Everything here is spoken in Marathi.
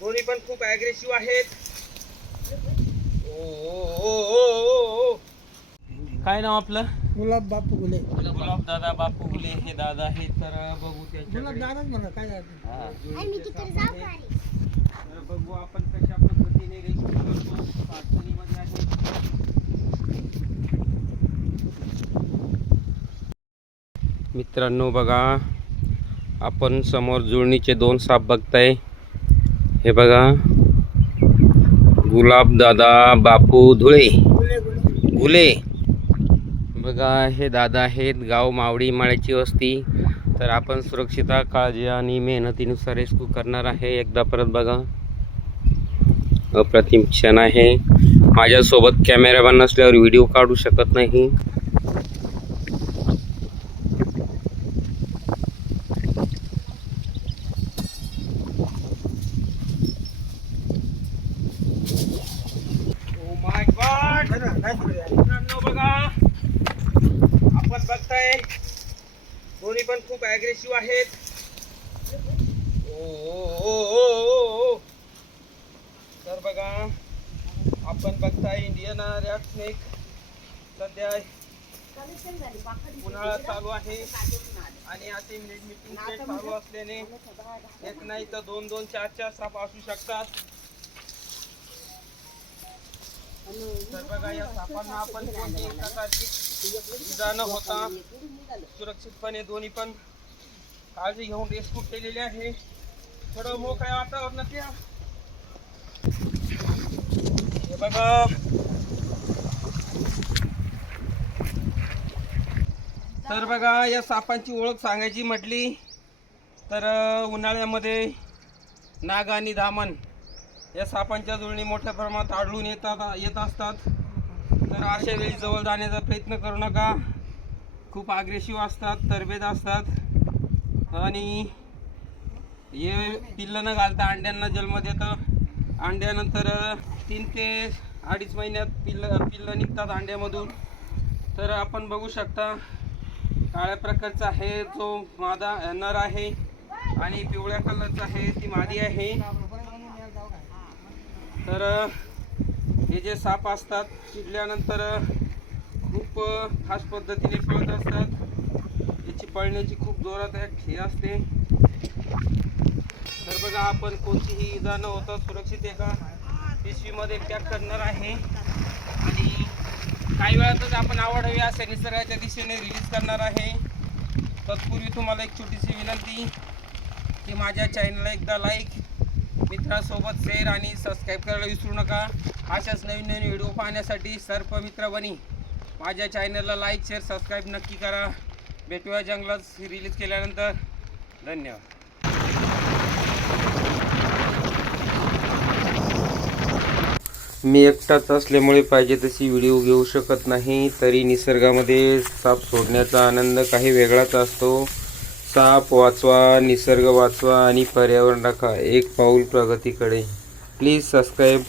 दोन्ही पण खूप ॲग्रेसिव्ह आहेत. ओ ओ ओ ओ ओ. काय नाव आपलं? गुलाब बापू गुले. गुलाब दादा बापू गुले हे दादा आहेत. तर बघू गुलाब दादाच म्हणा काय झालं. तर बघू आपण कशा पद्धतीने रेस्क्यू करतो. अडचणीमध्ये आहे. मित्रांनो बघा, आपण समोर जुळणीचे 2 साप बघताय. हे बघा, गुलाब दादा बापू धुळे गुले बघा, हे दादा आहेत. गाव मावडी माळ्याची वस्ती. तर आपण सुरक्षितता, काळजी आणि मेहनतीनुसार रेस्क्यू करणार आहे. एकदा परत बघा, अप्रतिम क्षण आहे. माझ्यासोबत कॅमेरामॅन नसल्यावर व्हिडिओ काढू शकत नाही. मित्रांनो बघा, आपण बघताय दोन्ही पण खूप ॲग्रेसिव्ह आहेत. ओ ओ ओ ओ. तर बघा, आपण बघताय इंडियन रॅट स्नेक. सध्या उन्हाळा चालू आहे आणि असे मीटिंग चालू असल्याने एक नाही तर 2-2, 4-4 साप असू शकतात. तर बघा, या सापांना आपण कोणत्याही प्रकारची इजा न होता सुरक्षितपणे दोन्ही पण काळजी घेऊन रेस्क्यू केलेली आहे. थोडं मोकळ्या वातावरणात या. हे बघा, तर बघा, या सापांची ओळख सांगायची म्हटली तर उन्हाळ्यामध्ये नाग आणि धामण या सापांच्या जुळणी मोठ्या प्रमाणात आढळून येत असतात. तर अशा वेळी जवळ जाण्याचा प्रयत्न करू नका. खूप अग्रेसिव्ह असतात, तरबेज असतात आणि हे पिल्लं न घालता अंड्यांना जन्म देतं. अंड्यानंतर 3 ते 2.5 महिन्यात पिल्लं निघतात अंड्यामधून. तर आपण बघू शकता, काळ्या प्रकारचा आहे जो मादा नर आहे आणि पिवळ्या कलरचा आहे ती मादी आहे. तर हे जे साप असतात चिडल्यानंतर खूप फास्ट पद्धतीने पळत असतात. याची पळण्याची खूप जोरात हे असते. तर बघा, आपण कोणतीही इजा न होता सुरक्षित एका पिशवीमध्ये पॅक करणार आहे आणि काही वेळातच आपण आवड हवी असे निसर्गाच्या दिशेने रिलीज करणार आहे. तत्पूर्वी तुम्हाला एक छोटीशी विनंती की माझ्या चॅनलला एकदा लाईक, मित्रांसोबत शेअर आणि सबस्क्राईब करायला विसरू नका. अशाच नवीन नवीन व्हिडिओ पाहण्यासाठी सर्प मित्र बनी माझ्या चॅनलला लाईक, शेअर, सबस्क्राईब नक्की करा. भेटूया जंगलात रिलीज केल्यानंतर. धन्यवाद. मी एकटाच असल्यामुळे पाहिजे तशी व्हिडिओ घेऊ शकत नाही. तरी निसर्गामध्ये साप सोडण्याचा आनंद काही वेगळाच असतो. साप वाचवा, निसर्ग वाचवा आणि पर्यावरण राखा. एक पाऊल प्रगतीकडे. Please subscribe.